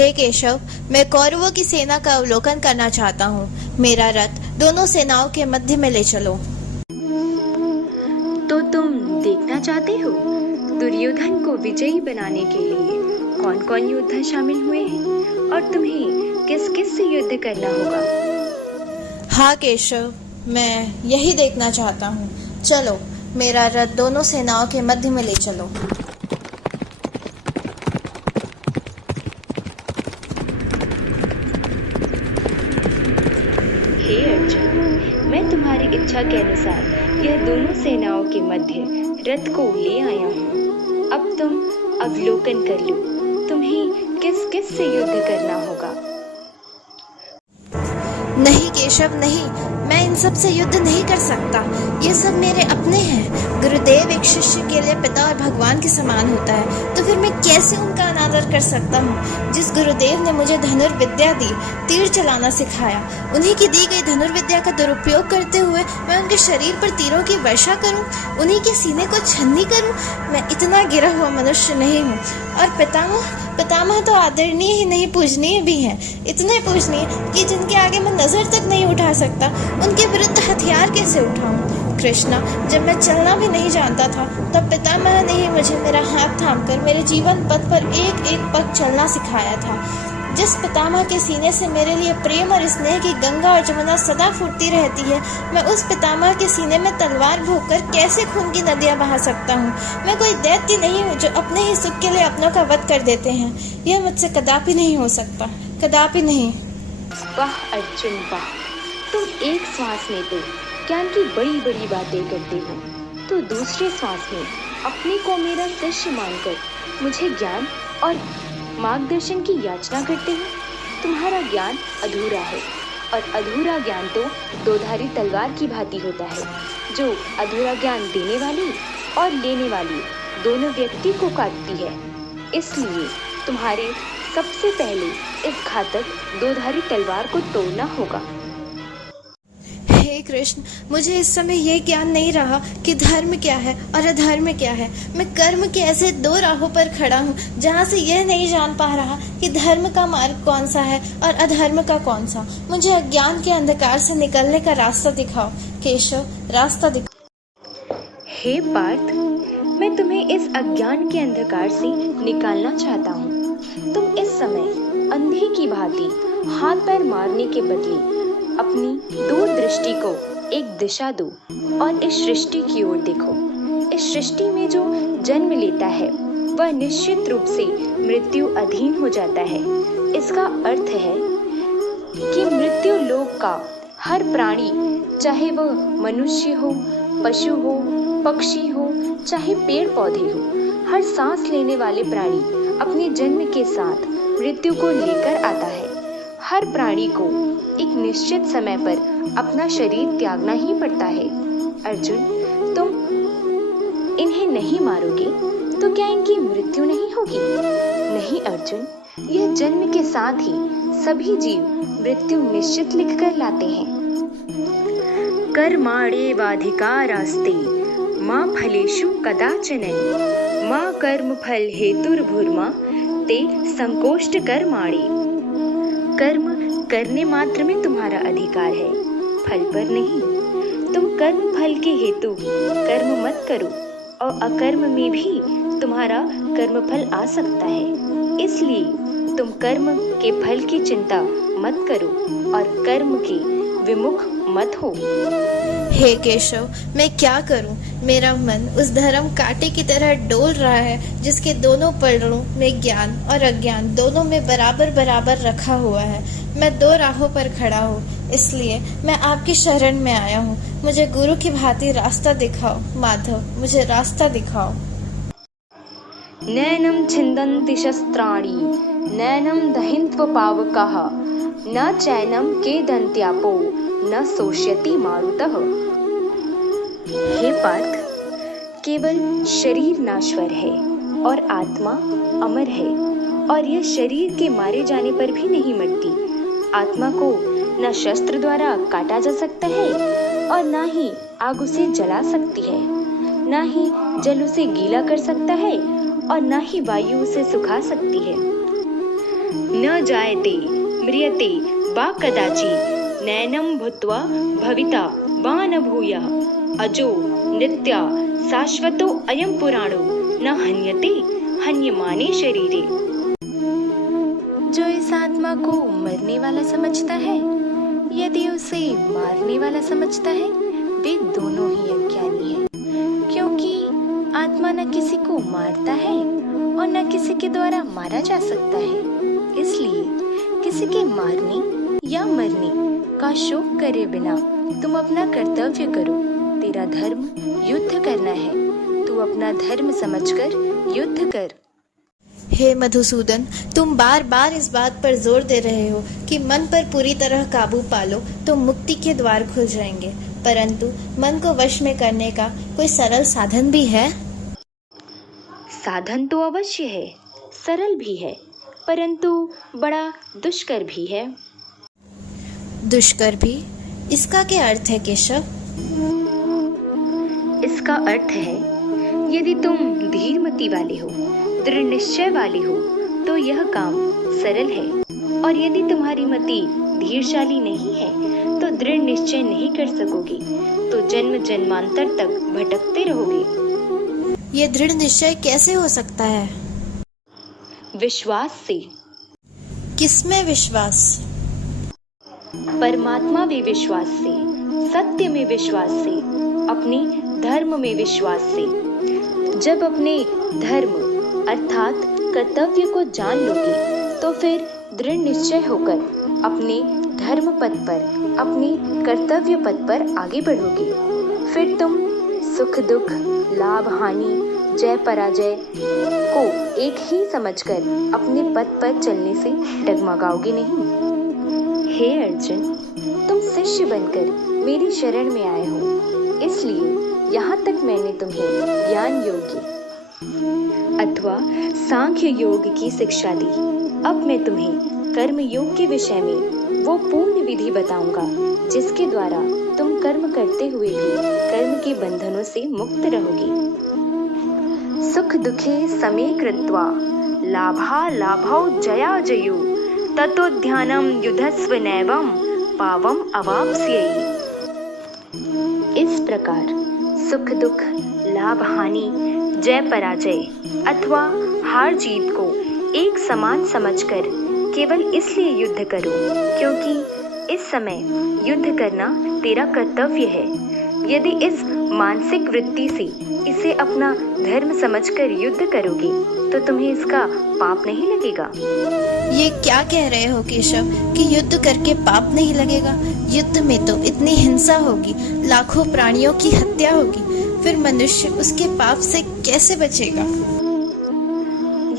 हे केशव, मैं कौरवों की सेना का अवलोकन करना चाहता हूँ। मेरा रथ दोनों सेनाओं के मध्य में ले चलो। तो तुम देखना चाहते हो दुर्योधन को विजयी बनाने के लिए कौन कौन योद्धा शामिल हुए हैं और तुम्हें किस किस से युद्ध करना होगा? हाँ केशव, मैं यही देखना चाहता हूँ। चलो, मेरा रथ दोनों सेनाओं के मध्य में ले चलो। हे अर्जुन, मैं तुम्हारी इच्छा के अनुसार यह दोनों सेनाओं के मध्य रथ को ले आया हूँ। अब तुम अवलोकन कर लो, तुम्हें किस किस से युद्ध करना होगा। नहीं केशव, नहीं, मैं इन सब से युद्ध नहीं कर सकता। ये सब मेरे अपने हैं। गुरुदेव एक शिष्य के लिए पिता और भगवान के समान होता है, तो फिर मैं कैसे उनका अनादर कर सकता हूँ? जिस गुरुदेव ने मुझे धनुर्विद्या दी, तीर चलाना सिखाया, उन्हीं की दी गई धनुर्विद्या का दुरुपयोग करते हुए मैं उनके शरीर पर तीरों की वर्षा करूँ, उन्हीं के सीने को छन्नी करूँ? मैं इतना गिरा हुआ मनुष्य नहीं हूँ। और पितामह तो आदरणीय ही नहीं, पूजनीय भी हैं। इतने पूजनीय कि जिनके आगे मैं नजर तक नहीं उठा सकता, उनके विरुद्ध हथियार कैसे उठाऊं? कृष्णा, जब मैं चलना भी नहीं जानता था, तब पितामह ने ही मुझे मेरा हाथ थामकर मेरे जीवन पथ पर एक एक पग चलना सिखाया था। जिस पितामह के सीने से मेरे लिए प्रेम और स्नेह की गंगा और जमुना सदा फूटती रहती है, मैं उस पितामह के सीने में तलवार भोंककर कैसे खून की नदियां बहा सकता हूँ? मैं कोई दैत्य नहीं हूँ जो अपने ही सुख के लिए अपनों का वध कर देते हैं। यह मुझसे कदापि नहीं हो सकता, कदापि नहीं। वाह अर्जुन वाह, तुम एक श्वास में तो ज्ञान की बड़ी बड़ी बातें करते हो, तो दूसरे श्वास में अपने को मेरा शिष्य मानकर मुझे ज्ञान और मार्गदर्शन की याचना करते हो। तुम्हारा ज्ञान अधूरा है, और अधूरा ज्ञान तो दोधारी तलवार की भांति होता है, जो अधूरा ज्ञान देने वाली और लेने वाली दोनों व्यक्ति को काटती है। इसलिए तुम्हारे सबसे पहले इस घातक दोधारी तलवार को तोड़ना होगा। हे कृष्ण, मुझे इस समय यह ज्ञान नहीं रहा कि धर्म क्या है और अधर्म क्या है। मैं कर्म के ऐसे दो राहों पर खड़ा हूँ जहाँ से यह नहीं जान पा रहा कि धर्म का मार्ग कौन सा है और अधर्म का कौन सा। मुझे अज्ञान के अंधकार से निकलने का रास्ता दिखाओ केशव, रास्ता दिखाओ। हे पार्थ, मैं तुम्हें इस अज्ञान के अंधकार से निकालना चाहता हूँ। तुम इस समय अंधे की भांति हाथ पैर मारने के बदले अपनी दूर दृष्टि को एक दिशा दो और इस सृष्टि की ओर देखो। इस सृष्टि में जो जन्म लेता है वह निश्चित रूप से मृत्यु अधीन हो जाता है। इसका अर्थ है कि मृत्यु लोक का हर प्राणी, चाहे वह मनुष्य हो, पशु हो, पक्षी हो, चाहे पेड़ पौधे हो, हर सांस लेने वाले प्राणी अपने जन्म के साथ मृत्यु को लेकर आता है। हर प्राणी को एक निश्चित समय पर अपना शरीर त्यागना ही पड़ता है। अर्जुन, तुम इन्हें नहीं मारोगे तो क्या इनकी मृत्यु नहीं होगी? नहीं अर्जुन, यह जन्म के साथ ही सभी जीव मृत्यु निश्चित लिख कर लाते हैं। कर्माण्येवाधिकारस्ते मां फलेषु कदाचन मां कर्म फल हेतुर्भुर्मा ते संकोष्ठ कर्माणि। कर्म करने मात्र में तुम्हारा अधिकार है, फल पर नहीं। तुम कर्म फल के हेतु कर्म मत करो, और अकर्म में भी तुम्हारा कर्म फल आ सकता है। इसलिए तुम कर्म के फल की चिंता मत करो और कर्म के विमुख मत हो। हे केशव, मैं क्या करूं? मेरा मन उस धर्म कांटे की तरह डोल रहा है जिसके दोनों पलड़ों में ज्ञान और अज्ञान दोनों में बराबर बराबर रखा हुआ है। मैं दो राहों पर खड़ा हूँ, इसलिए मैं आपकी शरण में आया हूँ। मुझे गुरु की भांति रास्ता दिखाओ माधव, मुझे रास्ता दिखाओ। नैनम छिन्दन्ति शस्त्राणि नैनम दहिन्त्व पावकाः न चैनम केदन्त्यापो न शोष्यति मारुतः। हे पार्थ, केवल शरीर नाश्वर है और आत्मा अमर है, और यह शरीर के मारे जाने पर भी नहीं मरती। आत्मा को न शस्त्र द्वारा काटा जा सकता है और न ही आग उसे जला सकती है, न ही जल उसे गीला कर सकता है और न ही वायु उसे सुखा सकती है। न जायते म्रियते वा कदाचि नैनं भूत्वा भविता वा न भूयः अजो नित्या शाश्वतो अयं पुराणो न हन्यते हन्यमाने शरीरे। जो इस आत्मा को मरने वाला समझता है यदि उसे मारने वाला समझता है वे दोनों ही अज्ञानी हैं, क्योंकि आत्मा न किसी को मारता है और न किसी के द्वारा मारा जा सकता है। इसलिए किसी के मारने या मरने का शोक करे बिना तुम अपना कर्तव्य करो। तेरा धर्म युद्ध करना है, तू अपना धर्म समझकर युद्ध कर। हे मधुसूदन, तुम बार बार इस बात पर जोर दे रहे हो कि मन पर पूरी तरह काबू पालो तो मुक्ति के द्वार खुल जाएंगे, परंतु मन को वश में करने का कोई सरल साधन भी है? साधन तो अवश्य है, सरल भी है, परंतु बड़ा दुष्कर भी है। दुष्कर भी? इसका क्या अर्थ है केशव? इसका अर्थ है यदि तुम धीरमति वाले हो, दृढ़ निश्चय वाले हो तो यह काम सरल है, और यदि तुम्हारी मति धीरशाली नहीं है तो दृढ़ निश्चय नहीं कर सकोगे, तो जन्म जन्मांतर तक भटकते रहोगे। ये दृढ़ निश्चय कैसे हो सकता है? विश्वास से। किसमें विश्वास? परमात्मा में विश्वास से, सत्य में विश्वास से, अपने धर्म में विश्वास से। जब अपने धर्म अर्थात कर्तव्य को जान लोगे तो फिर दृढ़ निश्चय होकर अपने धर्म पथ पर, अपने कर्तव्य पथ पर आगे बढ़ोगे। फिर तुम सुख दुख, लाभ हानि, जय पराजय को एक ही समझकर अपने पथ पर चलने से डगमगाओगे नहीं। हे अर्जुन, तुम शिष्य बनकर मेरी शरण में आए हो, इसलिए यहाँ तक मैंने तुम्हें ज्ञान योग अथवा सांख्य योग की शिक्षा दी। अब मैं तुम्हें कर्म योग के विषय में वो पूर्ण विधि बताऊंगा जिसके द्वारा तुम कर्म करते हुए भी कर्म के बंधनों से मुक्त रहोगे। सुख दुखे समे कृत्वा लाभा लाभौ जया जयो ततो ध्यानम युधस्व नैवम पावम अवाप्स्यैहि। इस प्रकार सुख दुख, लाभ हानि, जय पराजय अथवा हार जीत को एक समान समझकर केवल इसलिए युद्ध करो क्योंकि इस समय युद्ध करना तेरा कर्तव्य है। यदि इस मानसिक वृत्ति से इसे अपना धर्म समझकर युद्ध करोगे तो तुम्हें इसका पाप नहीं लगेगा। ये क्या कह रहे हो केशव कि युद्ध करके पाप नहीं लगेगा? युद्ध में तो इतनी हिंसा होगी, लाखों प्राणियों की हत्या होगी, फिर मनुष्य उसके पाप से कैसे बचेगा?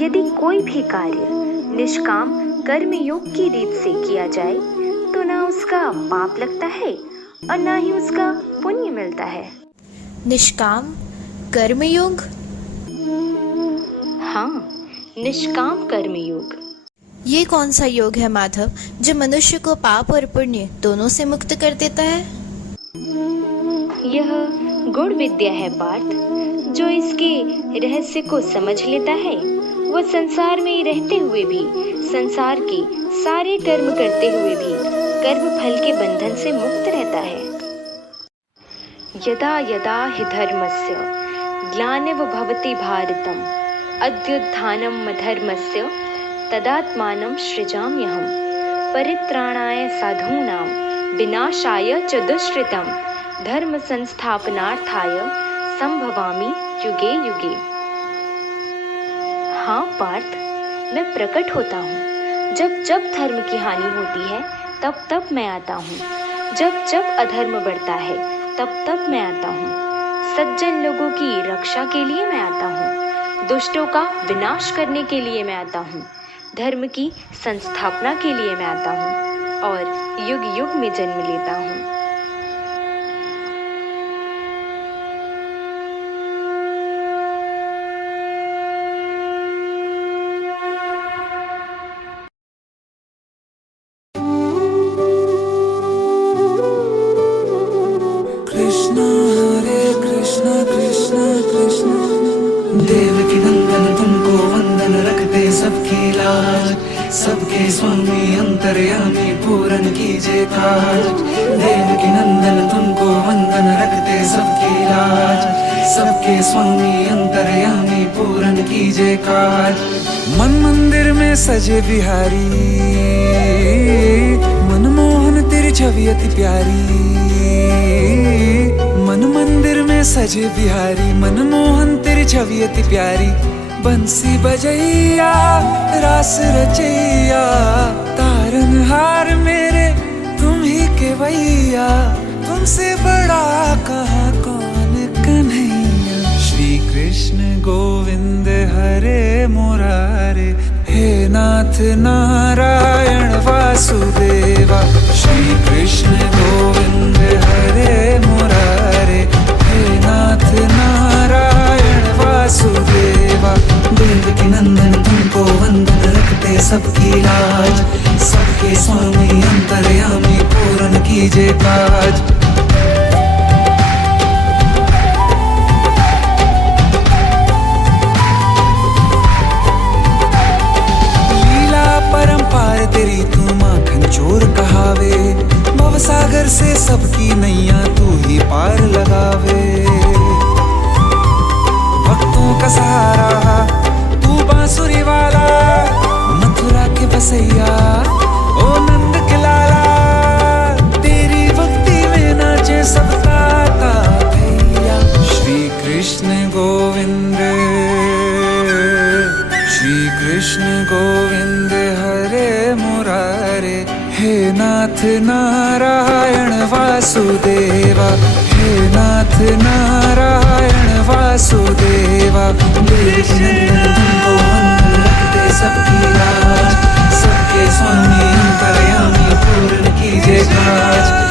यदि कोई भी कार्य निष्काम कर्म योग की रीत से किया जाए तो ना उसका पाप लगता है और ना ही उसका पुण्य मिलता है। निष्काम कर्मयोग? हाँ, निष्काम कर्म योग। ये कौन सा योग है माधव जो मनुष्य को पाप और पुण्य दोनों से मुक्त कर देता है? यह गुण विद्या है पार्थ। जो इसके रहस्य को समझ लेता है वह संसार में रहते हुए भी, संसार के सारे कर्म करते हुए भी कर्म फल के बंधन से मुक्त रहता है। यदा यदा हि धर्मस्य ग्लानिव भवति भारतम अद्युत्थानम् अधर्मस्य तदात्मानं सृजाम्यहम् परित्राणाय साधूनां विनाशाय च दुष्कृतं धर्म संस्थापनार्थाय संभवामि युगे युगे। हाँ पार्थ, मैं प्रकट होता हूँ। जब जब धर्म की हानि होती है तब तब मैं आता हूँ। जब जब अधर्म बढ़ता है तब तब मैं आता हूँ। सज्जन लोगों की रक्षा के लिए मैं आता हूँ। दुष्टों का विनाश करने के लिए मैं आता हूँ। धर्म की संस्थापना के लिए मैं आता हूँ और युग युग में जन्म लेता हूँ। कृष्ण हरे कृष्ण कृष्ण कृष्ण देवकी नंदन तुमको वंदन रखते सबकी लाज सबके स्वामी अंतर्यामी पूरन कीजिए काज। देवकी नंदन तुमको वंदन रखते सबकी लाज। सबके स्वामी अंतर्यामी पूरन कीजिए काज। मन मंदिर में सजे बिहारी, मनमोहन तेरी छवि अति प्यारी। मन मंदिर में सजे बिहारी, मनमोहन तेरी छवि अति प्यारी। बंसी बजैया रास रचैया, तारनहार मेरे तुम ही के भैया। तुमसे बड़ा कहाँ कौन कन्हैया। श्री कृष्ण गोविंद हरे मुरारे, हे नाथ नारायण वासुदेवा। श्री कृष्ण गोविंद हरे मुरारे, हे नाथ नारायण वासुदेवा। देवकी नंदन तुमको वंदन रखते सबकी लाज। सबके स्वामी अंतर्यामी पूरन कीजिए काज। परंपार तेरी तू माखन चोर कहावे। भवसागर से सबकी नैया तू ही पार लगावे। भक्तों का सहारा तू बांसुरी वाला, मथुरा के बसैया ओ नंद के लाला। तेरी भक्ति में नाचे सब ताता भैया। श्री कृष्ण गोविंद, श्री कृष्ण गोविंद हरे मुरारे, हे नाथ नारायण वासुदेवा। हे नाथ नारायण वासुदेवा। देवकी नंदन तुमको वंदन रखते सबकी लाज। सबके स्वामी अंतर्यामी पूर्ण कीजिए काज।